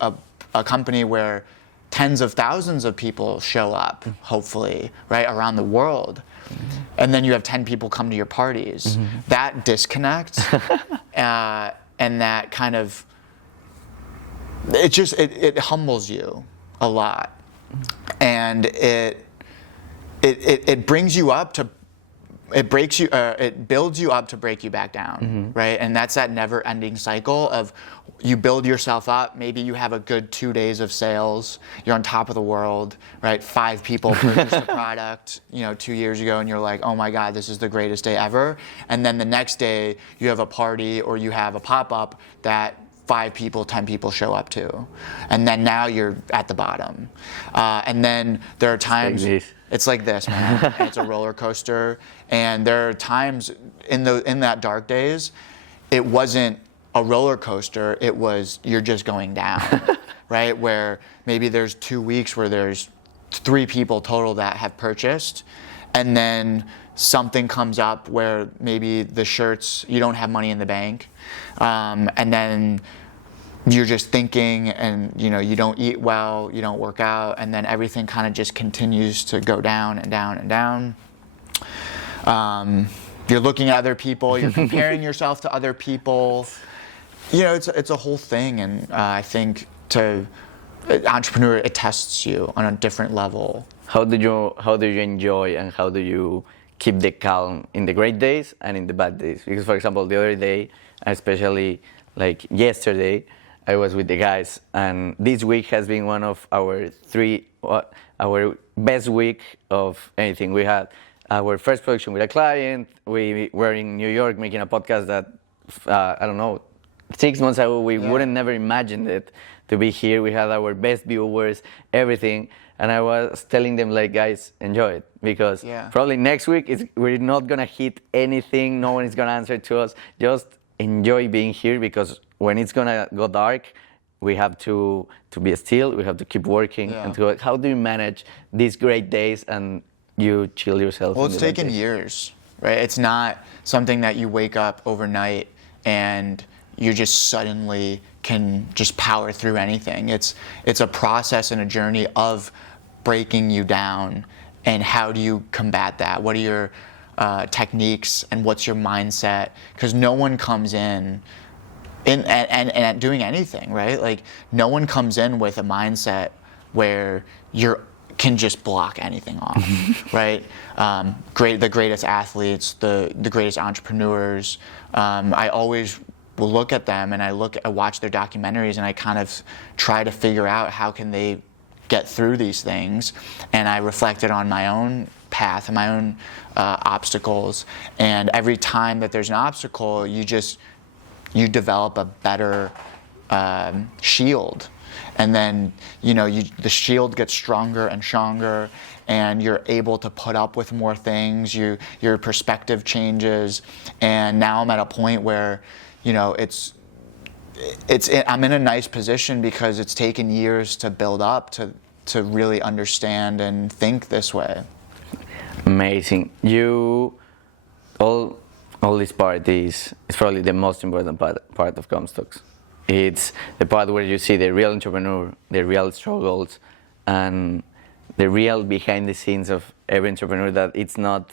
a company where tens of thousands of people show up, hopefully, right, around the world. And then you have 10 people come to your parties. That disconnect and that kind of, it humbles you a lot. And it brings you up to, it breaks you, it builds you up to break you back down, right? And that's that never-ending cycle of you build yourself up. Maybe you have a good 2 days of sales. You're on top of the world, right? 5 people purchased a product, 2 years ago, and you're like, oh my God, this is the greatest day ever. And then the next day, you have a party or you have a pop-up that 5 people, 10 people show up to. And then now you're at the bottom. And then there are times, it's like this, man. It's a roller coaster. And there are times in that dark days, it wasn't a roller coaster, it was you're just going down, right? Where maybe there's 2 weeks where there's 3 people total that have purchased, and then something comes up where maybe the shirts, you don't have money in the bank, and then you're just thinking, and you don't eat well, you don't work out, and then everything kind of just continues to go down and down and down. You're looking at other people, you're comparing yourself to other people. It's a whole thing, and I think entrepreneur, it tests you on a different level. How do you enjoy and how do you keep the calm in the great days and in the bad days? Because, for example, the other day, especially like yesterday, I was with the guys, and this week has been one of our best week of anything. We had our first production with a client. We were in New York making a podcast that, I don't know, 6 months ago, we wouldn't never imagined it to be here. We had our best viewers, everything. And I was telling them, like, guys, enjoy it. Because probably next week, we're not going to hit anything. No one is going to answer to us. Just enjoy being here, because when it's going to go dark, we have to be still. We have to keep working. And how do you manage these great days and you chill yourself? Well, it's taken years, right? It's not something that you wake up overnight and you just suddenly can just power through anything. It's a process and a journey of breaking you down, and how do you combat that? What are your techniques, and what's your mindset? Because no one comes in and doing anything, right? Like, no one comes in with a mindset where you can just block anything off, right? The greatest athletes, the greatest entrepreneurs. I always will look at them, and I watch their documentaries, and I kind of try to figure out how can they get through these things. And I reflected on my own path and my own obstacles. And every time that there's an obstacle, you develop a better shield. And then, the shield gets stronger and stronger, and you're able to put up with more things. Your perspective changes. And now I'm at a point where, I'm in a nice position because it's taken years to build up to really understand and think this way. Amazing. All these parties is probably the most important part of Gomztalkz. It's the part where you see the real entrepreneur, the real struggles, and the real behind the scenes of every entrepreneur, that it's not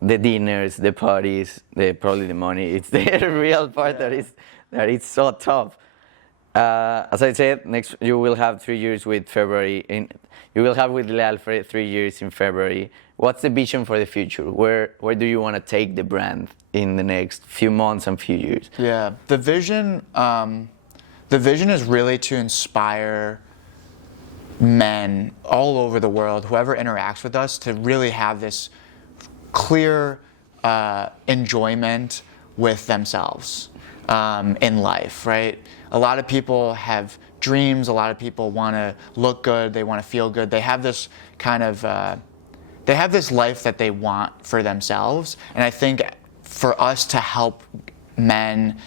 the dinners, the parties, probably the money. It's the real part that is so tough. As I said, next you will have 3 years with February. You will have with Alfré 3 years in February. What's the vision for the future? Where do you want to take the brand in the next few months and few years? Yeah, the vision is really to inspire men all over the world, whoever interacts with us, to really have this clear enjoyment with themselves in life, right? A lot of people have dreams. A lot of people want to look good. They want to feel good. They have this kind of, they have this life that they want for themselves. And I think for us to help men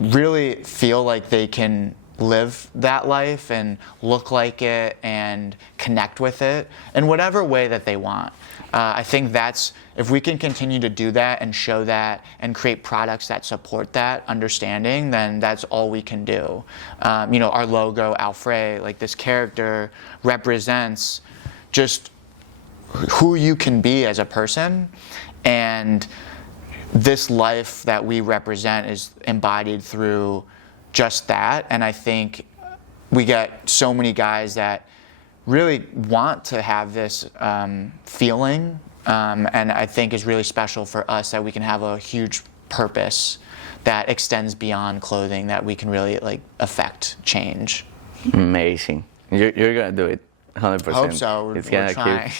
really feel like they can live that life and look like it and connect with it in whatever way that they want. I think that's, if we can continue to do that and show that and create products that support that understanding, then that's all we can do. Our logo, Alfré, like this character represents just who you can be as a person, and this life that we represent is embodied through just that. And I think we get so many guys that really want to have this feeling, and I think is really special for us that we can have a huge purpose that extends beyond clothing, that we can really like affect change. Amazing. You're gonna do it 100%. I hope so. It's we're gonna trying.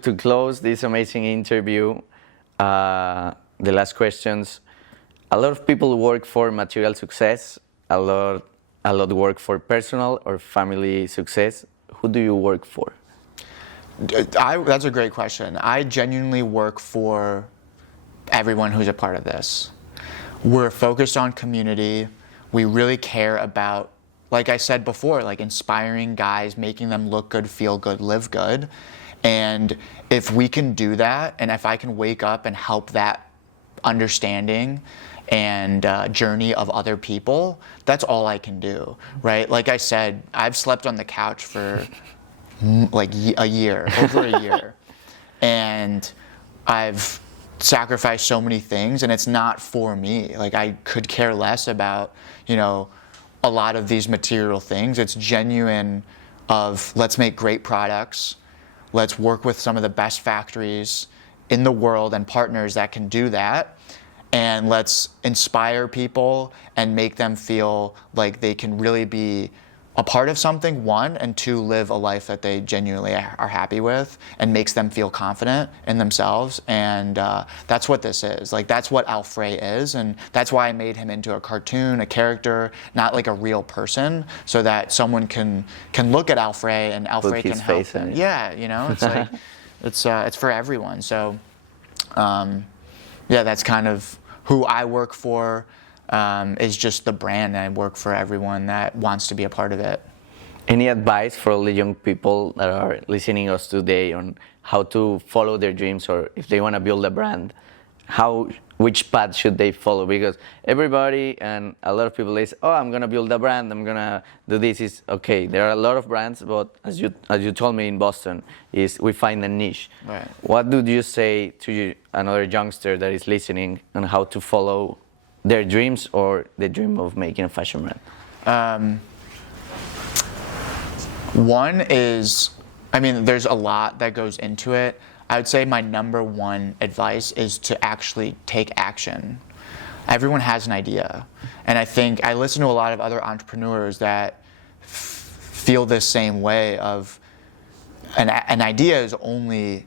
to close this amazing interview, the last questions. A lot of people work for material success. A lot work for personal or family success. Who do you work for? That's a great question. I genuinely work for everyone who's a part of this. We're focused on community. We really care about, like I said before, like inspiring guys, making them look good, feel good, live good. And if we can do that, and if I can wake up and help that understanding and journey of other people, that's all I can do, right? Like I said, I've slept on the couch for like a year, over a year. And I've sacrificed so many things, and it's not for me. Like I could care less about, a lot of these material things. It's genuine of, let's make great products. Let's work with some of the best factories in the world and partners that can do that. And let's inspire people and make them feel like they can really be a part of something, one, and two, live a life that they genuinely are happy with and makes them feel confident in themselves. And that's what this is. Like, that's what Alfré is. And that's why I made him into a cartoon, a character, not like a real person, so that someone can look at Alfré and Alfré can help them. Yeah, it's like, it's for everyone. So, that's kind of who I work for. Is just the brand, and I work for everyone that wants to be a part of it. Any advice for all the young people that are listening to us today on how to follow their dreams, or if they want to build a brand, which path should they follow? Because everybody and a lot of people say, "Oh, I'm gonna build a brand. I'm gonna do this." Is okay. There are a lot of brands, but as you told me in Boston, is we find a niche. Right. What do you say to another youngster that is listening on how to follow their dreams or the dream of making a fashion brand? One is, there's a lot that goes into it. I would say my number one advice is to actually take action. Everyone has an idea. And I think I listen to a lot of other entrepreneurs that feel the same way of an idea is only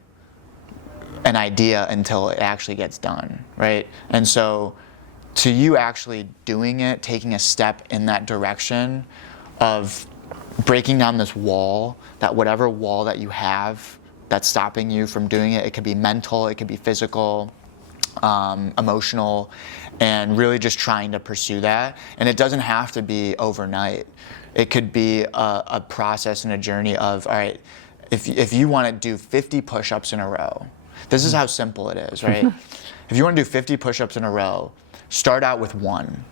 an idea until it actually gets done, right? And so to you actually doing it, taking a step in that direction of breaking down this wall, that whatever wall that you have that's stopping you from doing it, it could be mental, it could be physical, emotional, and really just trying to pursue that. And it doesn't have to be overnight. It could be a process and a journey of, all right, if you want to do 50 push-ups in a row, this is how simple it is, right? If you want to do 50 push-ups in a row, start out with one,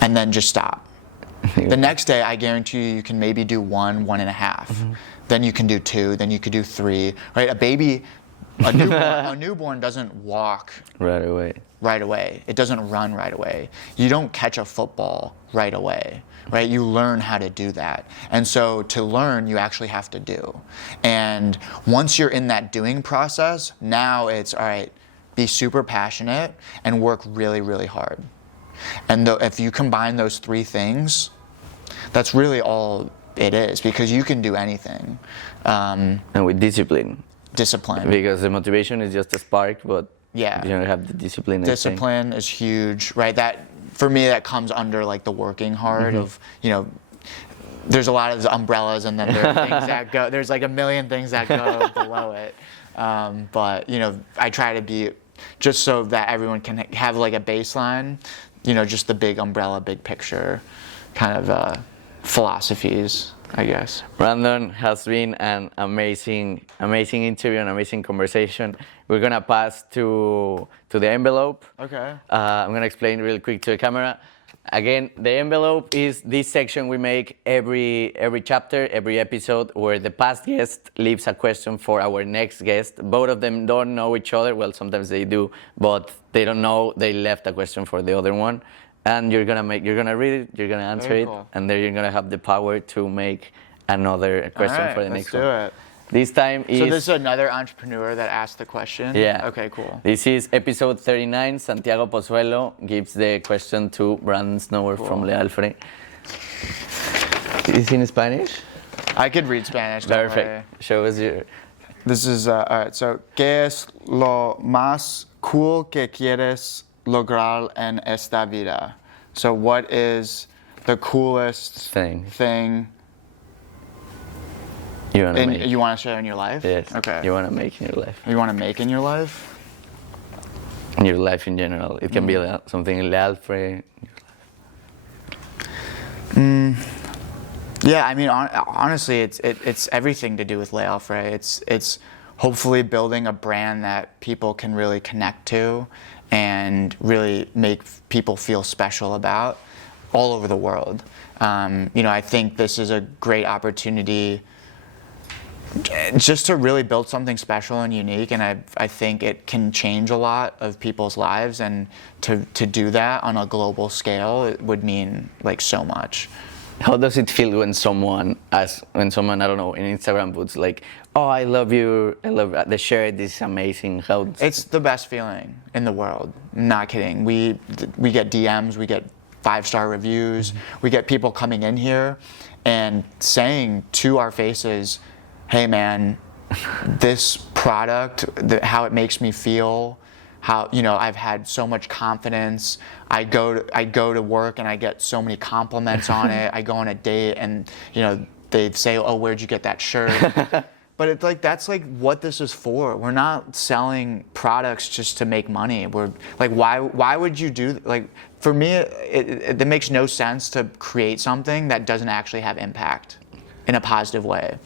and then just stop. The next day, I guarantee you can maybe do 1.5. Mm-hmm. Then you can do 2, then you could do 3, right? A newborn doesn't walk right away. It doesn't run right away. You don't catch a football right away, right? You learn how to do that. And so to learn, you actually have to do. And once you're in that doing process, now it's, all right, be super passionate and work really, really hard. And if you combine those 3 things, that's really all it is, because you can do anything. And with discipline. Because the motivation is just a spark, but yeah, you don't have the discipline. Discipline is huge, right? That, for me, that comes under like the working hard of, there's a lot of umbrellas, and then there are things that go, there's like a million things that go below it. But, I try to be, just so that everyone can have like a baseline, just the big umbrella, big picture kind of philosophies, I guess. Brandon, has been an amazing interview, an amazing conversation. We're gonna pass to the envelope. Okay. I'm gonna explain real quick to the camera. Again, the envelope is this section we make every chapter, every episode, where the past guest leaves a question for our next guest. Both of them don't know each other. Well, sometimes they do, but they don't know they left a question for the other one. And you're gonna read it, you're gonna answer Very it, cool. and then you're gonna have the power to make another question All right, for the let's next do one. it. This time is... So this is another entrepreneur that asked the question? Yeah. Okay, cool. This is episode 39. Santiago Pozuelo gives the question to Brandon Snower from Le Alfré. Is it in Spanish? I could read Spanish. Don't worry. Perfect. Show us your... This is, all right, so, ¿qué es lo más cool que quieres lograr en esta vida? So what is the coolest thing you want to make? You want to share in your life? Yes. Okay. You want to make in your life. You want to make in your life? In your life in general. It can be something in Le Alfré. Yeah, I mean, honestly, it's everything to do with Le Alfré. It's hopefully building a brand that people can really connect to and really make people feel special about all over the world. I think this is a great opportunity just to really build something special and unique, and I think it can change a lot of people's lives, and to do that on a global scale, it would mean like so much. How does it feel when someone, I don't know, in Instagram puts like, oh, I love the shirt, this is amazing. It's the best feeling in the world. I'm not kidding. We get DMs, we get 5-star reviews, we get people coming in here and saying to our faces, hey man, this product, how it makes me feel, how I've had so much confidence. I go to work and I get so many compliments on it. I go on a date and they say, oh, where'd you get that shirt? But it's like that's like what this is for. We're not selling products just to make money. We're like, why would you do like? For me, it makes no sense to create something that doesn't actually have impact in a positive way.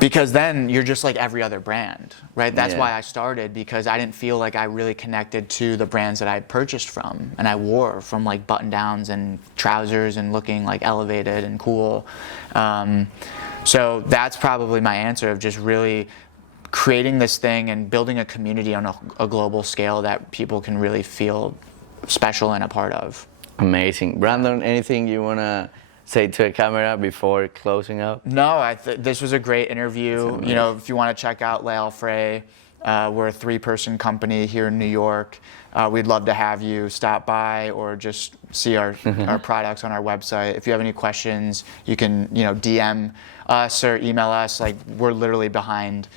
Because then you're just like every other brand, right? That's why I started, because I didn't feel like I really connected to the brands that I purchased from and I wore, from like button downs and trousers and looking like elevated and cool. So that's probably my answer, of just really creating this thing and building a community on a global scale that people can really feel special and a part of. Amazing. Brandon, anything you want to say to the camera before closing up? No, this was a great interview. If you want to check out Le Alfré, we're a 3-person company here in New York. We'd love to have you stop by or just see our products on our website. If you have any questions, you can DM us or email us. Like, we're literally behind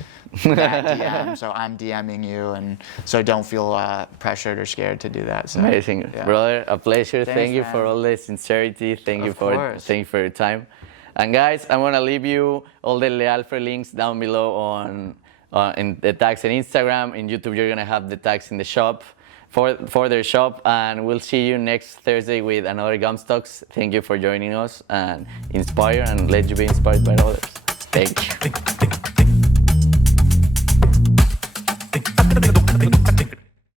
that DM, so I'm DMing you, and so don't feel pressured or scared to do that. So, amazing, brother. A pleasure. Thank you for all the sincerity. Thank you for your time. And guys, I want to leave you all the Le Alfré links down below in the tags in Instagram. In YouTube, you're gonna have the tags in the shop for their shop, and we'll see you next Thursday with another Gomztalkz. Thank you for joining us, and inspire and let you be inspired by others. Thank you.